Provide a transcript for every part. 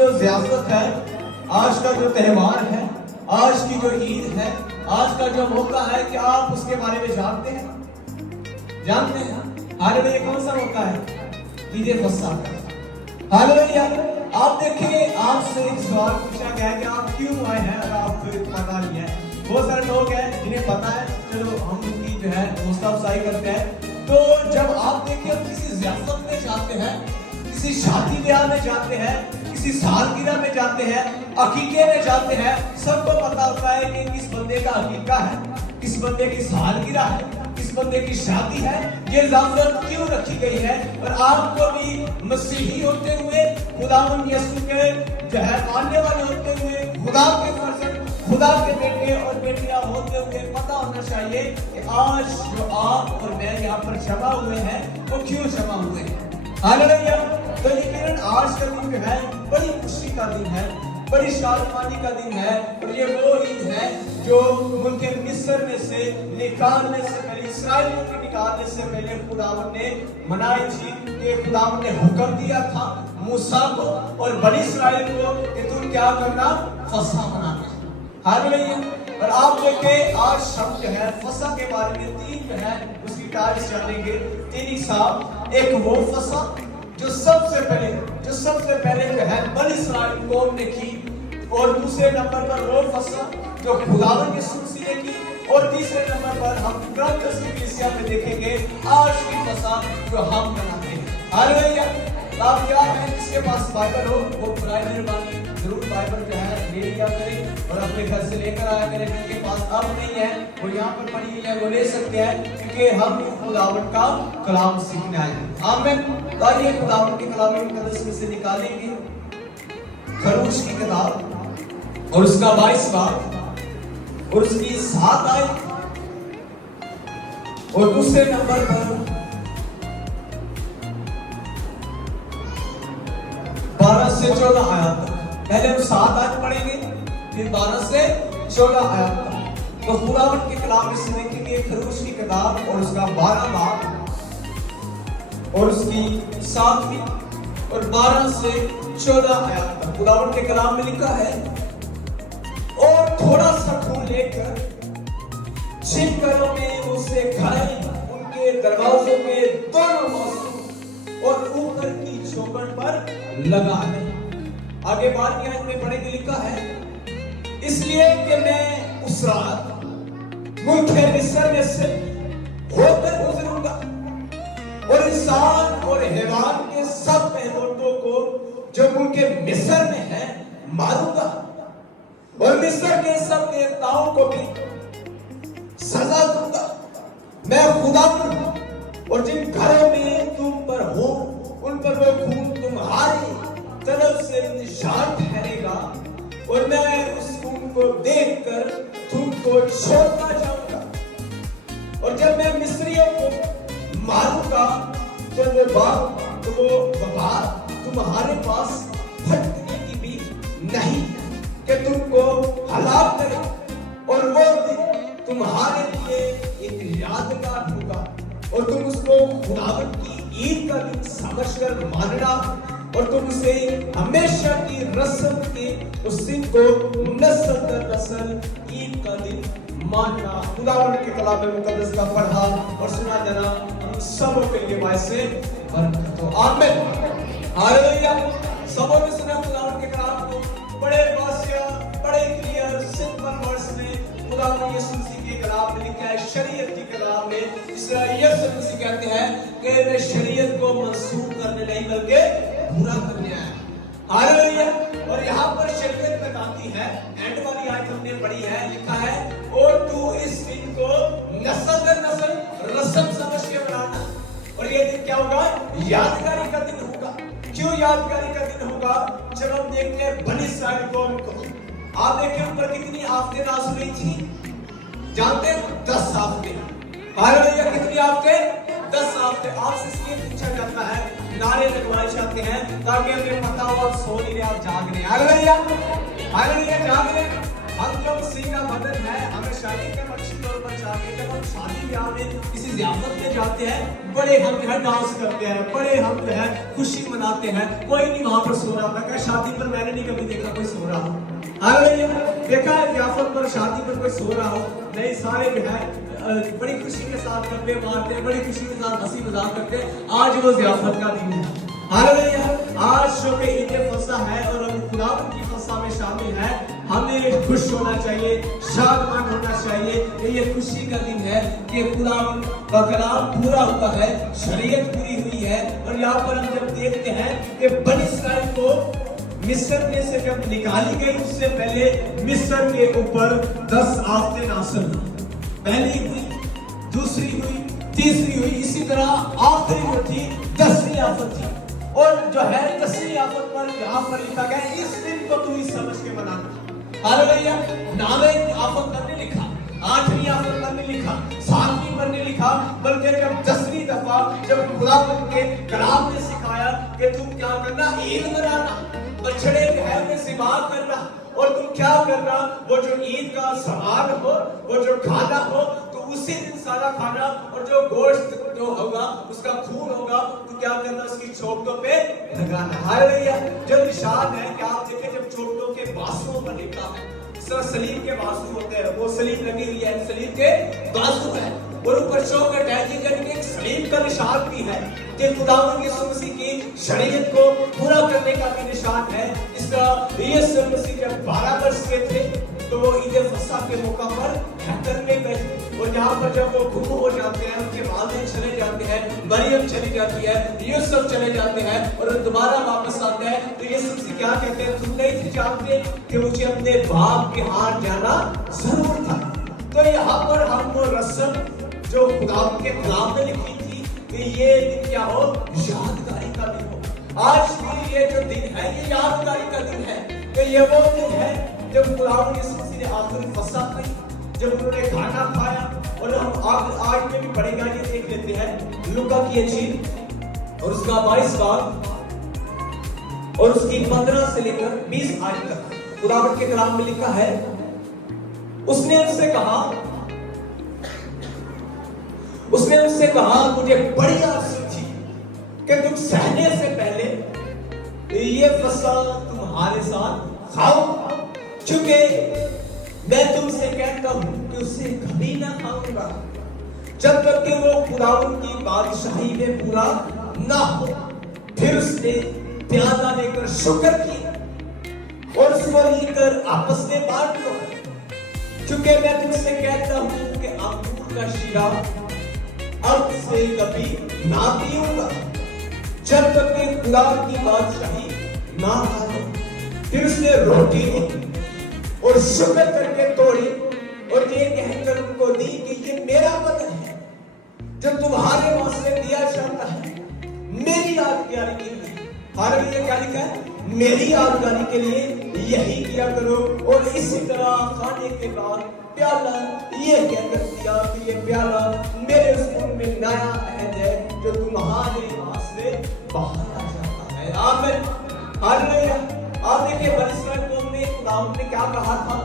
जो ज़ियाफ़त है, आज का जो त्योहार है, आज की जो ईद है, आज का जो मौका है, क्या आप उसके बारे में जानते हैं? जानते हैं? हालेलुया। कौन सा मौका है? ईद फसह का। हालेलुया। आप देखिए, आपसे एक सवाल पूछा गया कि आप क्यों आए हैं, अगर आपको पता नहीं है। बहुत सारे लोग हैं जिन्हें पता है, चलो हम उनकी जो है हौसला अफजाई करते हैं। तो जब आप देखिए किसी ज़ियाफ़त में जाते हैं, किसी शादी ब्याह में जाते हैं, किसी सालगिरह में जाते हैं, अकीके में जाते हैं, सबको पता होता है कि किस बंदे का अकीका है, किस बंदे की सालगिरह है, किस बंदे की शादी है, ये ज़ियाफ़त क्यों रखी गई है। और आपको भी मसीही होते हुए, खुदावंद यीशु के जो है मानने वाले होते हुए, खुदा के फर्जंद, खुदा के बेटे और बेटियां होते हुए पता होना चाहिए कि आज जो आप और मैं यहाँ पर जमा हुए हैं, वो क्यों जमा हुए हैं। हालेलुया। तो यकीनन आज का दिन जो है बड़ी खुशी का दिन है, बड़ी शादमानी का दिन है। और ये वो ईद है जो मुल्क मिस्र में से निकालने से पहले, इस्राएलियों के निकालने से पहले खुदावंद ने मनाई थी। कि खुदावंद ने हुक्म दिया था मूसा को और बनी इस्राएल को कि तुम क्या करना, फसह मनाना। हालेलुया। और आप देखें आज हम जो है फसह के बारे में तीन जो है उसकी तारीफ जानेंगे, तीन हिसाब। एक वो फसह जो सबसे पहले जो है बनी इस्राएल कौम ने की, और दूसरे नंबर पर वो फसह जो खुदावंद यीशु मसीह ने की, और तीसरे नंबर पर हम क्रॉस की कलीसिया में देखेंगे आज की फसह जो हम मनाते हैं। हालेलुया। आप क्या है, जिसके पास बाइबल हो वो बुराई मेहरबानी जरूर बाइबल जो है ले लिया करें और अपने घर से लेकर आया करें। जिनके पास अब नहीं है वो यहाँ पर पड़ी हुई है, वो ले सकते हैं, क्योंकि हम खुदावंद का कलाम सीखने आए हैं। आमीन। तो आइए खुदावंद के कलाम मुकद्दस में से निकालेंगे खरूज की किताब और उसका 22 बाब और उसकी 7 आयत, और दूसरे नंबर पर 12 से 14 आयत तक। पहले हम 7 आयत पढ़ेंगे, फिर 12 से 14 आयत तक। तो खुदावंद के कलाम में से देखेंगे खरूज की किताब और उसका 12 बाब और उसकी 7वीं और 12 से 14 आयत तक। खुदावंद के कलाम में लिखा है, और थोड़ा सा खून लेकर जिन घरों में उसे खाए, उनके दरवाजों के दोनों बाजू और ऊपर की चौखट पर लगा है। आगे बात आयत में पढ़ेंगे, लिखा है, इसलिए कि मैं उस रात मुल्क मिस्र में से होकर गुजरूंगा और इंसान और हैवान के सब पहलौठों को जो मुल्क मिस्र में है मारूंगा, और मिस्र के सब देवताओं को भी सजा दूंगा। मैं खुदा हूं, और जिन घरों में तुम पर हो उन पर वो खून तुम्हारी तरफ से निशान ठहरेगा, और मैं उस खून को देखकर तुमको छोड़ता जाऊंगा। और जब मैं मिस्रियों को मारूंगा तो वो वबार तुम्हारे पास फटने की भी नहीं कि तुमको हलाक करे, और वो दिन तुम्हारे लिए एक यादगार होगा, और तुम उसको खुदावंद की ईद का दिन समझकर मानना, और तुम उसे हमेशा की रस्म के उस दिन को नस्ल दर नस्ल ईद का दिन मानना। खुदावंद के कलाम मुकद्दस का पढ़ा और सुना जाना हम सबों के लिए बायस से बरकत हो। आमीन। हालेलुया। सबों ने सुना खुदावंद के कलाम को, बड़े वासिया, बड़े क्लियर सिंपल वर्ड्स में खुदावंद यीशु मसीह के कलाम में लिखा है, शरीयत की कलाम में जिसरा यीशु मसीह कहते हैं कि मैं शरीयत को मंसूख करने नहीं बल्कि पूरा करने आया। हालेलुया। और यहाँ पर शरीयत बताती है, एंड वाली आयत हमने पढ़ी है, लिखा है, और तू इस दिन को नस्ल दर नस्ल रस्म समझ के मनाना। और ये दिन क्या होगा? यादगारी का दिन होगा। क्यों यादगारी का दिन होगा? जब हम देखते हैं बनी इस्राएल कौम को, आप देखिए ऊपर कितनी आफतें नाज़िल हुई थी, जानते हैं? 10 आफतें। हालेलुया। कितनी आफतें? 10 आफतें। आपसे इसलिए पूछा जाता है, नारे लगवाए जाते हैं ताकि हमें पता हो आप सो नहीं रहे, आप जाग रहे। हालेलुया। हालेलुया। जाग रहे। हम जो मसीह का बदन है, हमें शारीरिक के मनुष्य तौर पर के जब हम शादी ब्याह में किसी ज़ियाफत में जाते हैं, बड़े हम जो है डांस करते हैं, बड़े हम जो है खुशी मनाते हैं। कोई नहीं वहां पर सो रहा था, क्या शादी पर मैंने नहीं कभी देखा कोई सो रहा हो। अरे देखा है ज़ियाफत पर, शादी पर कोई सो रहा हो नहीं, सारे जो है बड़ी खुशी के साथ गप्पे मारते हैं, बड़ी खुशी के साथ हंसी मजाक करते हैं। आज वो ज़ियाफत का दिन है। आज जो कि ईद फसा है और हम खुदावंद की फसा में शामिल है, हमें खुश होना चाहिए, शादमान होना चाहिए कि ये खुशी का दिन है कि खुदावंद का कलाम पूरा हुआ है, शरीयत पूरी हुई है। और यहाँ पर हम जब देखते हैं कि बनी इस्राएल को मिस्र में से जब निकाली गई, उससे पहले मिस्र के ऊपर 10 आफतें नाज़िल हुई। पहली हुई, दूसरी हुई, तीसरी हुई, इसी तरह आखिरी जो थी 10वीं आफत थी। और जो है 10वीं आफत पर यहाँ पर लिखा गया, इस दिन को तू ही समझ के मनाना। हालेलुया। 9वीं आफत पर नहीं लिखा, 8वीं आफत पर नहीं लिखा, 7वीं पर नहीं लिखा, बल्कि जब 10वीं दफा जब खुदावंद के कलाम ने सिखाया कि तुम क्या करना, ईद मनाना, बछड़े जो है उन्हें ज़िबा करना, और तुम क्या करना, वो जो ईद का सामान हो, वो जो खाना हो, तो उसी दिन सारा खाना, और जो गोश्त जो होगा उसका खून होगा, तो क्या करना, उसकी चोटों पे लगाना। हालेलुया। जो निशान है कि आप देखें जब चोटों के बाजुओं पर लिखा है, सलीब के बाजू होते हैं, वो सलीब लगी हुई है, सलीब के बाजू है, और ऊपर चौखट है, ये एक सलीब का निशान भी है कि खुदावंद यीशु मसीह की शरीयत को पूरा करने का भी निशान है। इसका यीशु मसीह जब 12 वर्ष के थे तो वो ईद फसह के मौका पर हैकर में गए, और यहाँ पर जब वो गुम हो जाते हैं, उनके वालिद चले जाते हैं, मरियम चली जाती है, यूसुफ चले जाते हैं, और दोबारा वापस आते हैं, तो यीशु मसीह क्या कहते हैं, तुम नहीं जानते कि मुझे अपने बाप के हाथ जाना जरूर था। तो यहाँ पर हम वो रस्म जो खुदा के कलाम में लिखी थी कि ये दिन क्या हो, यादगारी का दिन हो। आज भी ये जो दिन है, ये यादगारी का दिन है कि ये वो दिन है जब खुदावंद यीशु मसीह ने आखिरी फसह की, जब उन्होंने खाना खाया। और हम आज में भी पढ़ेगा, ये देख लेते हैं लूका की इंजील और उसका 22 बाब और उसकी 15 से लेकर 20 आयत तक खुदावंद के कलाम में लिखा है, उसने उनसे कहा मुझे बड़ी आशा थी कि तुम सहने से पहले ये फसह तुम्हारे साथ खाओ, क्योंकि मैं तुमसे कहता हूं कि उसे कभी ना खाऊंगा जब तक कि वो खुदावंद की बादशाही में पूरा ना हो। फिर उसने प्याला लेकर शुक्र किया और उसको लेकर आपस में बांट लो, क्योंकि मैं तुमसे कहता हूं कि अंगूर का शीरा अब से कभी ना पीऊंगा जब तक कि खुदा की बादशाही ना आ जाए। फिर उसने रोटी ली और शुक्र करके तोड़ी और ये कहकर उनको दी कि ये मेरा बदन है जो तुम्हारे वास्ते दिया जाता है, मेरी यादगारी के लिए। हालेलुया। क्या लिखा है, मेरी यादगारी के लिए यही किया करो। और इसी तरह खाने के बाद प्याला ये कहकर दिया कि ये प्याला मेरे उस खून में नया अहद है जो तुम्हारे वास्ते बहाया जाता है। आमीन। हालेलुया। आप देखिए बनी इस्राएल कौम ने खुदावंद ने क्या कहा था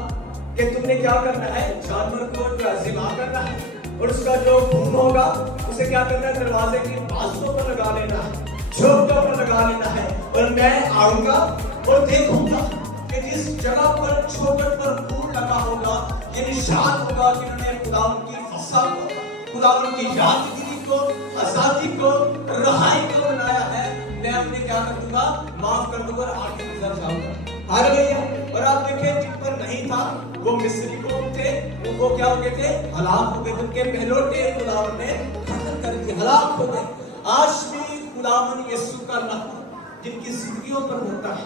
कि तुमने क्या करना है, जानवर को ज़िबा करना है, और उसका जो खून होगा उसे क्या करना है, दरवाजे की बाजुओं पर लगा लेना है, चौखटों पर लगा लेना है। और मैं आऊंगा और देखूंगा कि जिस जगह पर चौखट पर खून लगा होगा, ये निशान होगा कि उन्होंने खुदावंद की फसह को, खुदावंद की यादगिरी को, आजादी को, रहाई को बनाया है। मैं उन्हें क्या कर दूंगा, माफ कर दूंगा और आगे गुजर जाऊंगा। हालेलुया। और आप देखें जिन पर नहीं था वो मिस्री कौम थे, वो क्या हो गए थे, हलाक हो गए, उनके पहलौठे खुदावंद ने खत्म कर दिए, हलाक हो गए। आज भी खुदावंद यीशु का लहू जिनकी जिंदगियों पर होता है,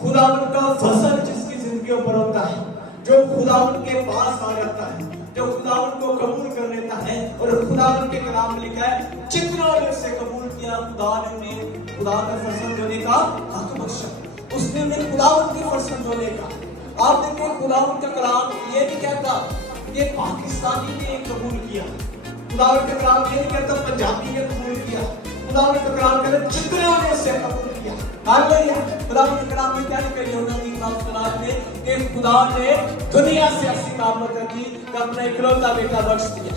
खुदावंद का फजल जिसकी जिंदगियों पर होता है, जो खुदावंद के पास आ जाता है, जो खुदावंद को कबूल कर लेता है। और खुदावंद के कलाम में लिखा है, जितनों ने उसे कबूल किया खुदा ने उन्हें खुदा का फर्जंद होने का हक बख्शा, उसने उन्हें खुदावंद के फर्जंद होने का। आप देखो खुदावंद का कलाम ये नहीं कहता ये पाकिस्तानी ने कबूल किया, खुदावंद का कलाम ये नहीं कहता पंजाबी ने कबूल किया, खुदावंद का कलाम कहता जितनों ने उसे कबूल किया, हालेलुया। खुदा के कलाम में क्या लिखा है यूहन्ना की किताब में कि खुदा ने दुनिया से ऐसी मोहब्बत रखी कि अपना इकलौता बेटा बख्श दिया।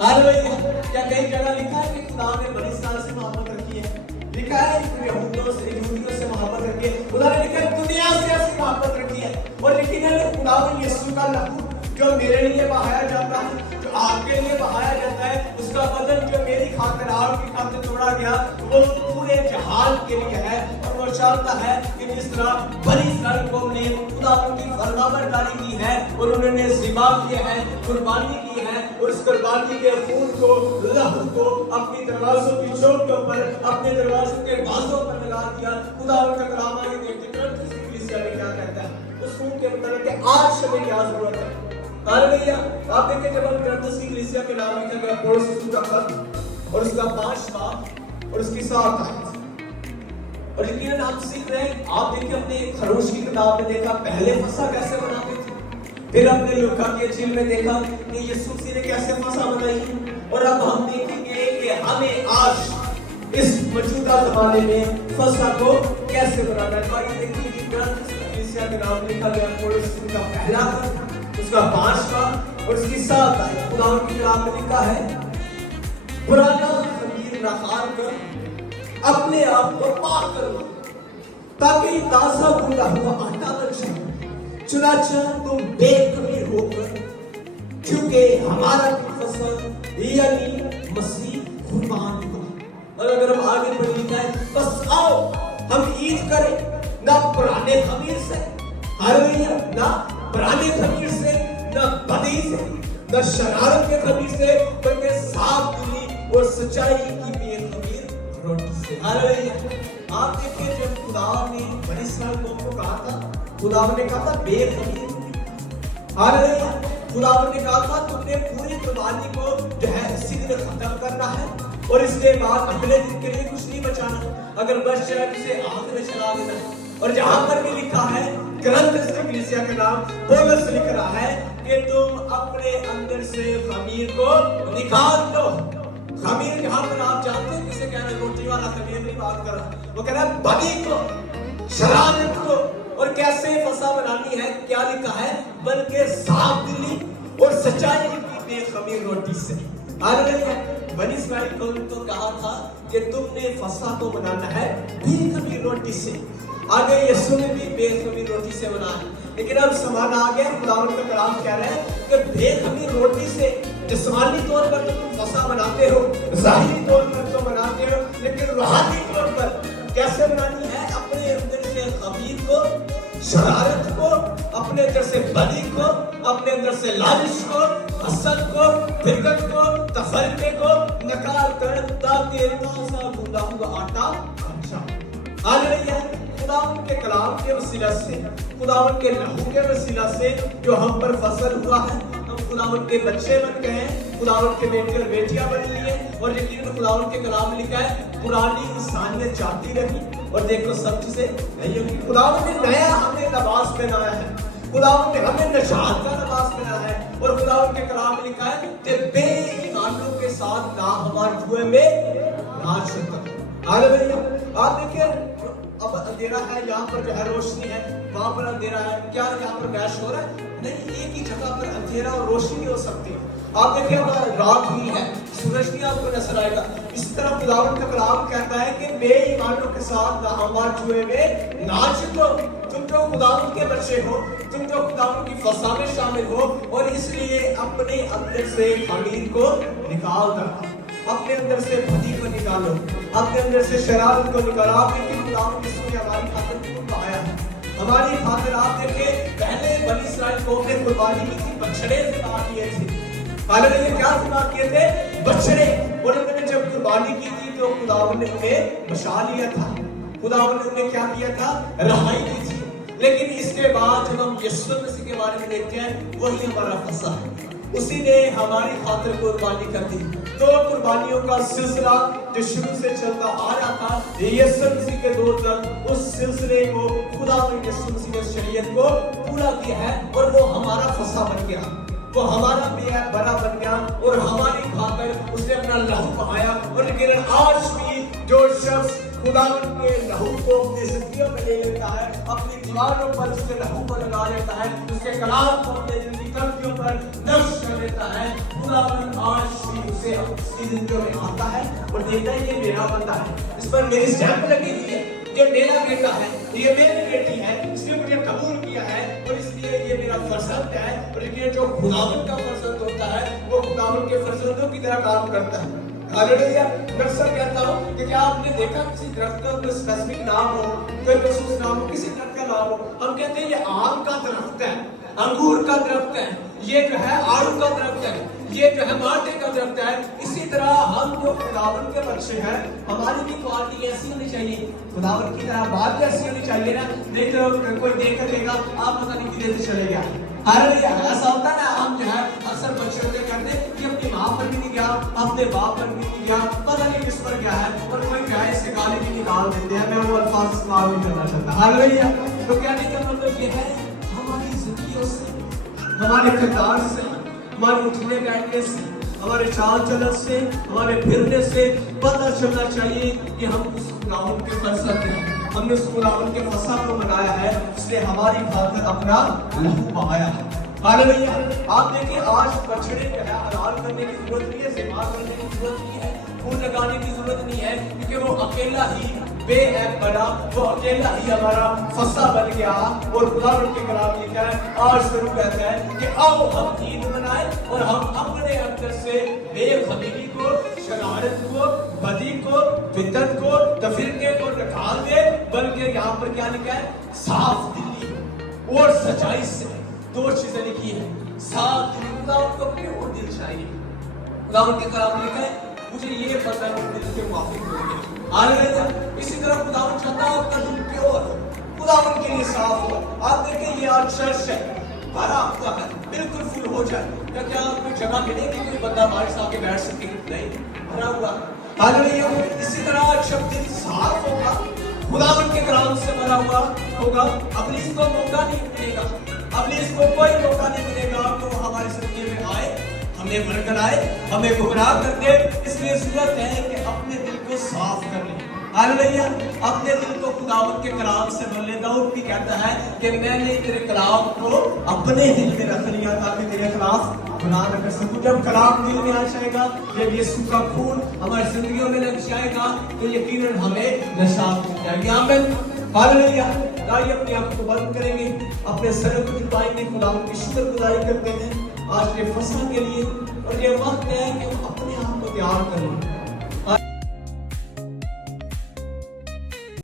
हालेलुया। क्या कई जगह लिखा है कि खुदा ने बड़ी साल से मोहब्बत रखी है? लिखा है यहूदियों से मोहब्बत रखी है। खुदा ने लिखा है दुनिया से ऐसी मोहब्बत रखी है। और लेकिन खुदा ने यीशु का लहू जो मेरे लिए बहाया जाता है, जो आपके लिए बहाया जाता है, उसका बदन जो मेरी खातिर आपकी खातिर तोड़ा गया, वो पूरे जहान के लिए है। और वो चाहता है कि जिस तरह बनी इस्राएल कौम ने खुदा की फरमाबरदारी की है और उन्होंने ज़िबा किया है, कुर्बानी की है, और उस कुर्बानी के खून को, लहू को अपनी दरवाजों की चोट के ऊपर, अपने दरवाजों के बाजों पर लगा दिया। खुदा का कलाम आगे देखते कलीसिया में क्या कहता है उस खून के मतलब कि आज हमें क्या जरूरत है। हालेलुया। आप देखिए जब हम कुरिन्थुस की कलीसिया के नाम लिखा गया पौलुस रसूल का खत और उसका 5 बाब और उसकी 7 आयत, और यकीनन आप सीख रहे हैं। आप देखिए अपने खरोश की किताब में देखा पहले फसा कैसे बनाते थे, फिर हमने लूका की इंजील में देखा कि यीशु मसीह ने कैसे फसा बनाई, और अब हम देखेंगे कि हमें आज इस मौजूदा जमाने में फसा को कैसे बनाना है। तो आइए देखिए कि कुरिन्थुस की कलीसिया के नाम लिखा गया पौलुस रसूल का पहला खत उसका 5 और उसकी 7 आयत। खुदा की कलाम में लिखा है पुराना खमीर नकार कर अपने आप को पाक करो ताकि ताजा गूंदा हुआ आटा बन जाए, चुनाचा तुम बेखमीर होकर, क्योंकि हमारा फसल यानी मसीह कुर्बान हुआ। और अगर हम आगे बढ़ लिखा है बस आओ हम ईद करें ना पुराने खमीर से, हालेलुया, ना पुराने खमीर से, न बदी से, न शरारत के खमीर से, बल्कि साफ दिली और सच्चाई की बेखमीर रोटी से। हालेलुया। आप देखिए जब खुदा ने बनी इस्राएल कौम को कहा था, खुदा ने कहा था बेखमीर रोटी। हालेलुया। खुदा ने कहा था तुमने पूरी कुर्बानी को जो है इसी दिन खत्म करना है और इसके बाद अगले दिन के लिए कुछ नहीं बचाना, अगर बच जाए उसे आग में चला देना। और जहां पर भी लिखा है कुरिन्थुस की कलीसिया का नाम पौलुस लिख रहा है कि तुम अपने अंदर से खमीर को निकाल दो। खमीर जहां पर आप जानते हैं किसे कहना, रोटी वाला खमीर नहीं बात कर रहा, वो कह रहा है बदी को, शरारत को। और कैसे फसा बनानी है, क्या लिखा है, बल्कि साफ दिली और सच्चाई की बेखमीर रोटी से। हालेलुया। बनी इस्राएल कौम को कहा था कि तुमने फसा को बनाना है बेखमीर रोटी से, आगे यीशु ने भी बेखमीर रोटी से बनाया। लेकिन अब समान आ गया, खुदावंद का कलाम कह रहे हैं कि बेखमीर रोटी से जिस्मानी तौर पर तो तुम फसा बनाते हो, ज़ाहिरी तौर पर तो बनाते हो, लेकिन रूहानी तौर पर कैसे बनानी है, अपने अंदर से खमीर को, शरारत को, अपने अंदर से बदी को, अपने अंदर से लालच को, हसद को, फिरकत को, तफरीके को निकाल कर ताकि ताजा गूंदा हुआ आटा बन जाए। हालेलुया। खुदावंद के कलाम के वसीला से, खुदावंद के लहू के वसीला से जो हम पर फसल हुआ है, हम खुदावंद के बच्चे बन गए हैं, खुदावंद के बेटे और बेटियां बन गई हैं। और यकीन खुदावंद के कलाम में लिखा है पुरानी इंसानियत जाती रही और देखो सब चीजें नहीं होगी। खुदावंद ने नया हमें लिबास पहनाया है, खुदावंद ने हमें निशान का लिबास पहनाया है। और खुदावंद के कलाम में लिखा है कि बेईमानों के साथ ना हमारे जुए में नाच सकता। हालेलुया। आप देखिए अब अंधेरा है, यहाँ पर जो है रोशनी है, वहां पर अंधेरा है, क्या यहाँ पर मैच हो रहा है? नहीं, एक ही जगह पर अंधेरा और रोशनी नहीं हो सकती। आप देखिए रात हुई है, सूरज नहीं आपको नजर आएगा। इसी तरह खुदावंद का कलाम कहता है कि बेईमानों के साथ ना हमारे जुए में नाच लो। तुम जो खुदावंद के बच्चे हो, तुम जो खुदावंद की फसा में शामिल हो, और इसलिए अपने अंदर से खमीर को निकाल दो, अपने अंदर से बदी को निकालो, अपने अंदर से शरारत को निकालो। आप देखिए खुदावंद ने हमारी खातिर खून बहाया है, हमारी खातिर। आप देखिए पहले बनी इस्राएल कौम ने कुर्बानी की थी, बछड़े ज़िबा किए थे। हालेलुया। क्या ज़िबा किए थे? बछड़े। और उन्होंने जब कुर्बानी की थी तो खुदावंद ने उन्हें बचा लिया था, खुदावंद ने उन्हें क्या किया था? रहाई दी थी। लेकिन इसके बाद जब हम यीशु मसीह के बारे में देखते हैं, वही हमारा फसा है, उसी ने हमारी खातिर कुर्बानी कर दी। तो कुर्बानियों का सिलसिला जो शुरू से चलता आ रहा था यीशु मसीह के दौर तक, उस सिलसिले को खुदा ने यीशु मसीह ने शरीयत को पूरा किया है और वो हमारा फसा बन गया, वो हमारा बड़ा बन गया और हमारी खातिर उसने अपना लहू बहाया। और लेकिन आज भी जो शख्स खुदावन के लहू को अपनी जिंदगियों में ले लेता है, अपनी दीवारों पर उसके लहू को लगा लेता है, उसके कलाम को अपने दिल की कब्जियों पर नक्श कर देता है। खुदावन आज भी उसे अपनी जिंदगियों में आता है और देखता है ये मेरा बंदा है, इस पर मेरी स्टैंप लगी हुई है, ये मेरा बेटा है, ये मेरी बेटी है, इसने मुझे कबूल किया है और इसलिए ये मेरा फर्जंद है। और ये जो खुदावन का फर्जंद होता है वो खुदावन के फर्जंदों की तरह काम करता है। हालेलुया। मैं अक्सर कहता हूँ कि क्या आपने देखा किसी दरख्त का कोई स्पेसिफिक नाम हो, कोई मखसूस नाम हो, किसी दरख्त का नाम हो, हम कहते हैं ये आम का दरख्त है, अंगूर का दरख्त है, ये जो है आड़ू का दरख्त है, ये जो है माल्टे का दरख्त है। इसी तरह हम जो खुदावन के बच्चे हैं, हमारी भी क्वालिटी ऐसी होनी चाहिए, खुदावन की तरह बात ऐसी होनी चाहिए ना, नहीं तो कोई देख कर देगा आप पता नहीं किधर से चले गया। हालेलुया। ऐसा होता है ना, हम जो है अक्सर बच्चे होते कहते हैं कि अपनी माँ पर भी नहीं गया, अपने बाप पर भी नहीं गया, पता नहीं किस पर गया है, और कोई क्या है इससे गाली भी निकाल देते हैं। मैं वो अल्फाज इस्तेमाल नहीं करना चाहता। हालेलुया। तो कहने का मतलब ये है हमारी जिंदगियों से, हमारे किरदार से, हमारे उठने बैठने से, हमारे चाल चलन से, हमारे फिरने से पता चलना चाहिए कि हम उस खुदावन के फर्जंद हैं, हमने उस खुदावन के फसा को बनाया है, उसने हमारी खातिर अपना लहू बहाया है। हालेलुया। आप देखिए आज बछड़े जो है हलाल करने की जरूरत नहीं है, ज़िबा करने की जरूरत नहीं है, खून लगाने की जरूरत नहीं है, क्योंकि वो अकेला ही बेऐब बना, वो अकेला ही हमारा फसा बन गया। और खुदावन के कलाम लिखा है, आज जरूर कहता है कि आओ हम ईद मनाएं और हम अपने अंदर से बेखबीरी को, शरारत को, बदी को, बिदअत को, तफरीके को निकाल दे, बल्कि यहाँ पर क्या लिखा है, साफ दिली और सच्चाई से। दो चीजें लिखी है, साफ दिल, खुदावन को प्योर दिल चाहिए। खुदावन के कलाम लिखा है मुझे ये पता है दिल के मुआफिक होंगे। हालेलुया। इसी तरह खुदावन चाहता है आपका दिल प्योर हो, खुदावन के लिए साफ हो। आप देखिए ये आज चर्च है, भरा हुआ है, बिल्कुल फुल हो जाए, क्या आपको जगह मिलेगी कोई बंदा बाहर से आके बैठ सके? नहीं, भरा हुआ। हालेलुया। इसी तरह जब दिल साफ होगा, खुदावन के कलाम से भरा हुआ होगा, अब इसको मौका नहीं मिलेगा, अब इसको कोई मौका नहीं मिलेगा कि वो हमारी जिंदगी में आए, हमें भड़काए, हमें गुमराह कर दे। इसलिए जरूरत है कि अपने दिल को साफ कर ले। हालेलुया। अपने दिल को खुदावन के कलाम से भर ले। दाऊद भी कहता है कि मैंने तेरे कलाम को अपने दिल में रख लिया ताकि तेरे खिलाफ गुनाह न कर सकूं। जब कलाम दिल में आ जाएगा, जब यीशु का खून हमारी जिंदगियों में लग जाएगा, तो यकीनन हमें निशात मिल जाएगी। आमीन। हालेलुया। आइए अपनी आंखों को बंद करेंगे, अपने सर को झुकाएंगे, खुदावन की शुक्रगुजारी करते हैं आज के फसह के लिए। और ये वक्त है कि हम अपने आप को तैयार करें,